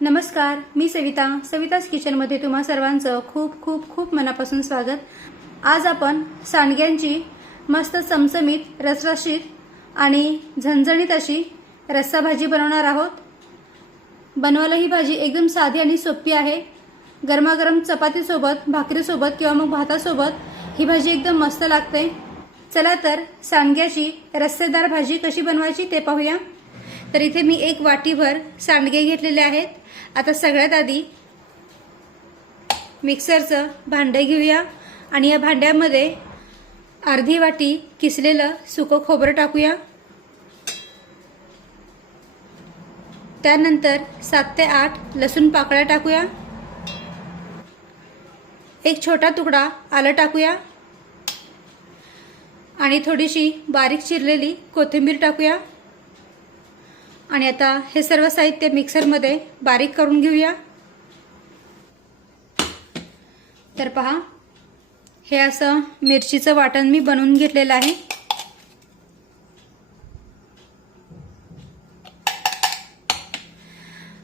नमस्कार, मी सविताच किचनमध्ये तुम्हा सर्वांचं खूप खूप खूप मनापासून स्वागत। आज आपण सांडग्यांची मस्त चमचमीत रसरशीत आणि झणझणीत अशी रस्सा भाजी बनवणार आहोत। बनवायला ही भाजी एकदम साधी आणि सोपी आहे। गरमागरम चपाती सोबत, भाकरी सोबत किंवा मग भातासोबत ही भाजी एकदम मस्त लागते। चला तर सांडग्याची रस्सेदार भाजी कशी बनवायची ते पाहूया। तर इथे मी एक वाटीभर सांडगे घेतलेले आहेत। आता सगळ्यात आधी मिक्सरचं भांडं घेऊया आणि या भांड्यामध्ये अर्धी वाटी किसलेलं सुकं खोबरं टाकूया। त्यानंतर 7 ते 8 लसूण पाकळ्या टाकूया। एक छोटा तुकडा आलं टाकूया आणि थोडीशी बारीक चिरलेली कोथिंबीर टाकूया। आणि आता हे सर्व साहित्य मिक्सरमध्ये बारीक करून घेऊया। तर पहा, हे असं मिरचीचं वाटण मी बनवून घेतलेलं आहे।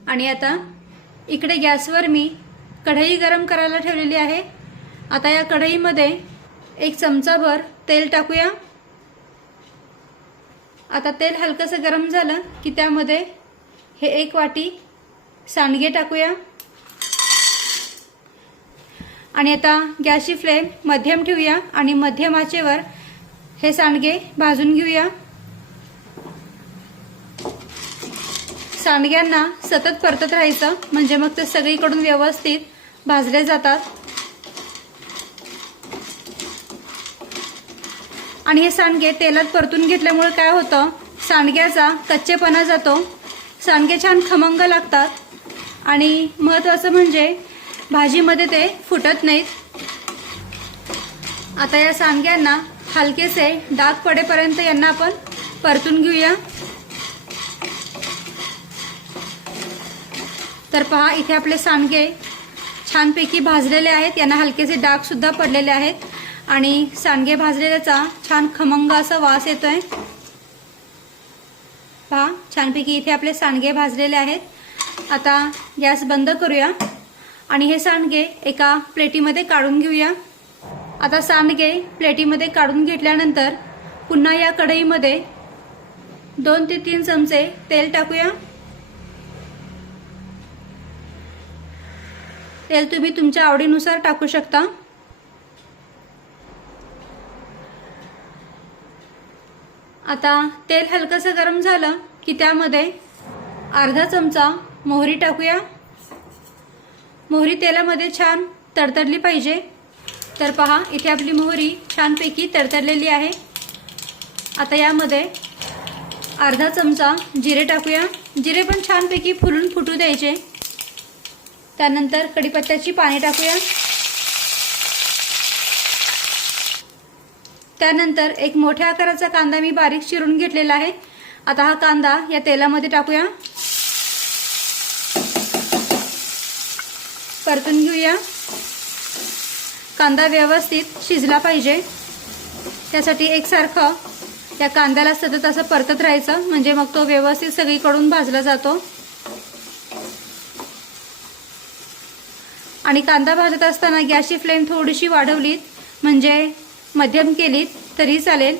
आणि आता इकडे गॅसवर मी कढई गरम करायला ठेवलेली आहे। आता या कढईमध्ये 1 चमचाभर तेल टाकूया। आता तेल हलकसं गरम झालं की त्यामध्ये हे 1 वाटी सांडगे टाकूया। आणि आता गॅसची फ्लेम मध्यम ठेवूया आणि मध्यम आचेवर हे सांडगे भाजून घेऊया। सांडग्यांना सतत परतत राहायचं म्हणजे मग ते सगळीकडून व्यवस्थित भाजले जातात। आणि हे सांडगे तेलात परतून घेतल्यामुळे काय होतं, सांडग्याचा कच्चेपणा जातो, सांडगे छान खमंग लागतात आणि महत्त्वाचं म्हणजे भाजीमध्ये ते फुटत नाहीत। आता या सांडग्यांना हलकेसे डाग पडेपर्यंत यांना आपण परतून घेऊया। तर पहा, इथे आपले सांडगे छानपैकी भाजलेले आहेत। यांना हलकेसे डाग सुद्धा पडलेले आहेत आणि सांडगे भाजलेल्याचा छान खमंग असा वास येतोय। पहा, छानपैकी इथे आपले सांडगे भाजलेले आहेत। आता गॅस बंद करूया आणि हे सांडगे एका प्लेटीमध्ये काढून घेऊया। आता सांडगे प्लेटीमध्ये काढून घेतल्यानंतर पुन्हा या कढईमध्ये 2 ते 3 चमचे तेल टाकूया। तेल तुम्ही तुमच्या आवडीनुसार टाकू शकता। आता तेल हलकसं गरम झालं की त्यामध्ये अर्धा चमचा मोहरी टाकूया। मोहरी तेलामध्ये छान तडतडली पाहिजे। तर पहा, इथे आपली मोहरी छानपैकी तडतडलेली आहे। आता यामध्ये अर्धा चमचा जिरे टाकूया। जिरे पण छानपैकी फुटू द्यायचे। त्यानंतर कढीपत्त्याची पाने टाकूया। त्यानंतर एक मोठ्या आकाराचा कांदा मी बारीक चिरून घेतलेला आहे। आता हा कांदा या तेलामध्ये टाकूया, परतून घेऊया। कांदा व्यवस्थित शिजला पाहिजे, त्यासाठी एकसारखं या कांद्याला सतत असं परतत राहायचं म्हणजे मग तो व्यवस्थित सगळीकडून भाजला जातो। आणि कांदा भाजत असताना गॅसची फ्लेम थोडीशी वाढवलीत म्हणजे मध्यम केलीत तरी चालेल।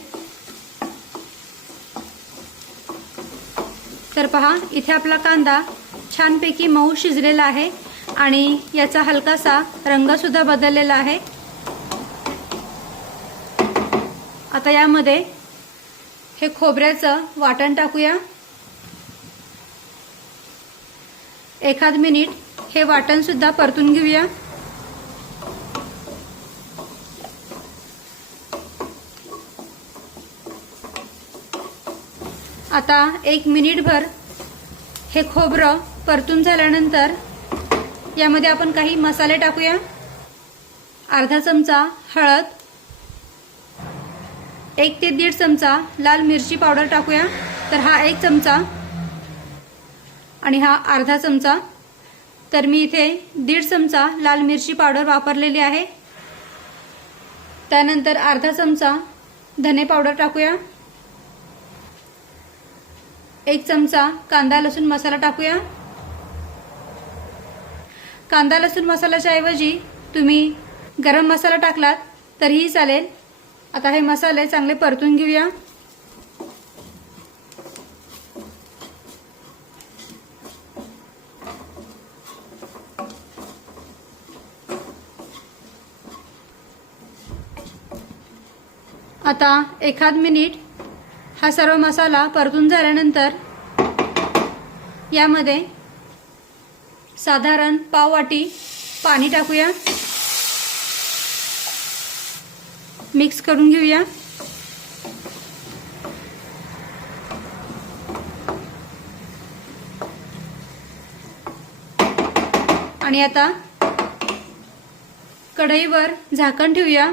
तर पहा, इथे आपला कांदा छानपैकी मऊ शिजलेला आहे आणि याचा हलकासा रंग सुद्धा बदललेला आहे। आता यामध्ये हे खोबऱ्याचं वाटण टाकूया। 1 मिनिट हे वाटण सुद्धा परतून घेऊया। आता 1 मिनिटभर हे खोबरं परतून झाल्यानंतर यामध्ये आपण काही मसाले टाकूया। अर्धा चमचा हळद, 1 ते 1.5 चमचा लाल मिरची पावडर टाकूया। तर हा 1 चमचा आणि हा अर्धा चमचा। तर मी इथे 1.5 चमचा लाल मिरची पावडर वापरलेली आहे। त्यानंतर अर्धा चमचा धने पावडर टाकूया। 1 चमचा कांदा लसूण मसाला टाकूया। कांदा लसूण मसाल्याच्या ऐवजी तुम्ही गरम मसाला टाकलात तरीही चालेल। आता हे मसाले चांगले परतून घेऊया। आता एखाद मिनिट हा सर्व मसाला परतून झाल्यानंतर यामध्ये साधारण पाव वाटी पाणी टाकूया, मिक्स करून घेऊया। आणि आता कढईवर झाकण ठेवूया।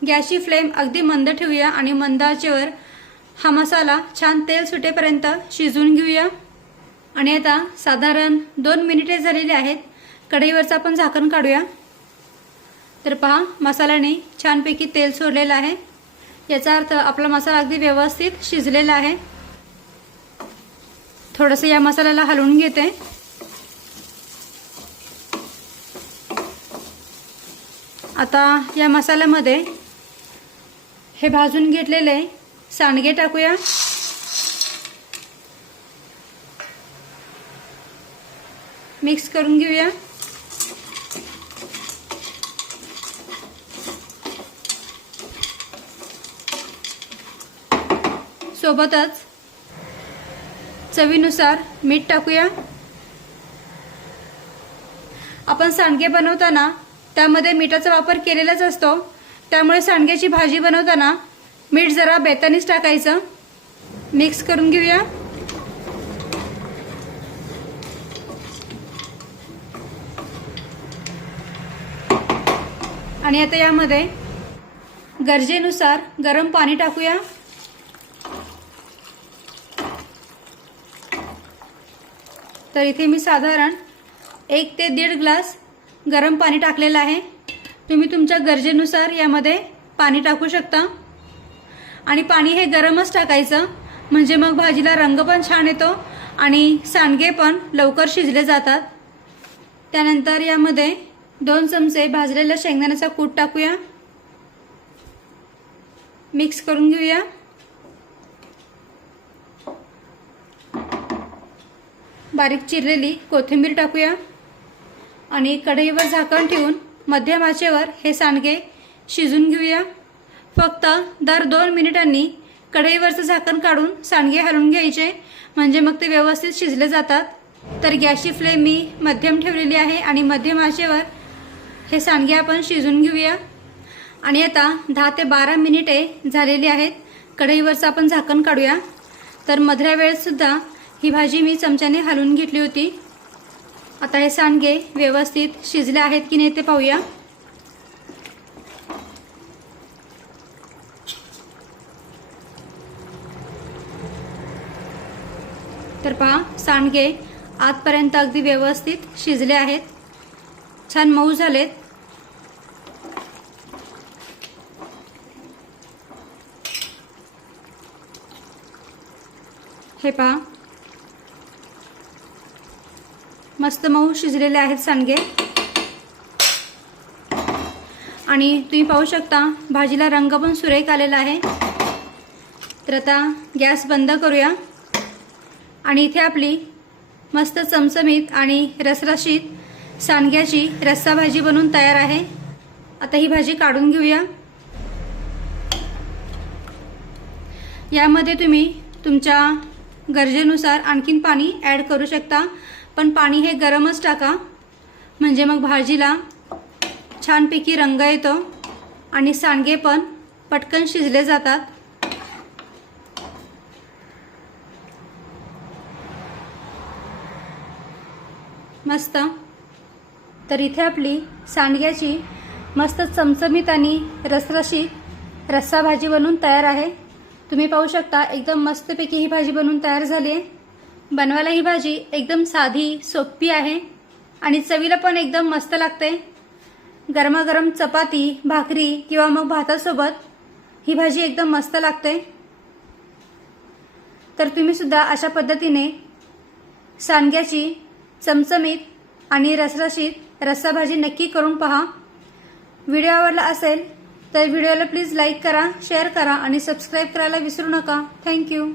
गॅसची फ्लेम अगदी मंद ठेवूया आणि मंद आचेवर हा मसाला छान तेल सुटेपर्यंत शिजवून घेऊया। आणि आता साधारण 2 मिनिटे झालेली आहेत। कढईवरचं आपण झाकण काढूया। तर पहा, मसाल्याने छानपैकी तेल सोडलेलं आहे। याचा अर्थ आपला मसाला अगदी व्यवस्थित शिजलेला आहे। थोडंसं या मसाल्याला हलवून घेते। आता या मसाल्यामध्ये हे भाजून घेतलेले सांडगे टाकूया। मिक्स करून घेऊया। सोबतच चवीनुसार मीठ टाकूया। आपण सांडगे बनवताना त्यामध्ये मीठाचा वापर केलेलाच असतो, त्यामुळे सांडग्याची भाजी बनवताना मीठ जरा बेतानीच टाकायचं। मिक्स करून घेऊया। आणि आता यामध्ये गरजेनुसार गरम पाणी टाकूया। तर इथे मी साधारण 1 ते 1.5 ग्लास गरम पाणी टाकलेलं आहे। तुम्ही तुमच्या गरजेनुसार यामध्ये पाणी टाकू शकता। आणि पाणी हे गरमच टाकायचं, म्हणजे मग भाजीला रंग पण छान येतो आणि सांडगे पण लवकर शिजले जातात। त्यानंतर यामध्ये 2 चमचे भाजलेल्या शेंगदाण्याचा कूट टाकूया। मिक्स करून घेऊया। बारीक चिरलेली कोथिंबीर टाकूया आणि कढईवर झाकण ठेवून मध्यम आचेवर हे सांडगे शिजून घेऊया। फक्त दर 2 मिनिटांनी कढईवरचं झाकण काढून सांडगे हलवून घ्यायचे, म्हणजे मग ते व्यवस्थित शिजले जातात। तर गॅसची फ्लेम मी मध्यम ठेवलेली आहे आणि मध्यम आचेवर हे सांडगे आपण शिजून घेऊया। आणि आता 10 ते 12 मिनिटे झालेली आहेत। कढईवरचं आपण झाकण काढूया। तर मधल्या वेळेत सुद्धा ही भाजी मी चमच्याने हलवून घेतली होती। आता हे सांडगे व्यवस्थित शिजले आहेत की नाही ते पाहूया। तर पहा, सांडगे आतपर्यंत अगदी व्यवस्थित शिजले आहेत, छान मऊ झालेत। हे पहा, मस्त मऊ शिजलेले आहेत सांडगे। आणि तुम्ही पाहू शकता भाजीला रंग पण सुरेख आलेला आहे। तर आता गॅस बंद करूया। आणि इथे आपली मस्त चमचमीत आणि रसरशीत सांडग्याची रस्सा भाजी बनवून तयार आहे। आता ही भाजी काढून घेऊया। यामध्ये तुम्ही तुमच्या गरजेनुसार आणखीन पाणी ॲड करू शकता, पण पाणी हे गरमच टाका, म्हणजे मग भाजीला छानपैकी रंग येतो आणि सांडगे पण पटकन शिजले जातात। मस्त। तर इथे आपली सांडग्याची मस्त चमचमीत आणि रसरशीत रस्सा भाजी बनवून तयार आहे। तुम्ही पाहू शकता एकदम मस्तपैकी ही भाजी बनवून तयार झाली आहे। बनवायला ही भाजी एकदम साधी सोपी आहे आणि चवीला पण एकदम मस्त लागते। गरमागरम चपाती, भाकरी किंवा मग भातासोबत ही भाजी एकदम मस्त लागते। तर तुम्ही सुद्धा अशा पद्धतीने सांडग्याची चमचमीत आणि रसरशीत रस्सा भाजी नक्की करून पहा। व्हिडिओ आवडला असेल तर व्हिडिओला प्लीज लाईक करा, शेअर करा आणि सबस्क्राईब करायला विसरू नका। थँक्यू।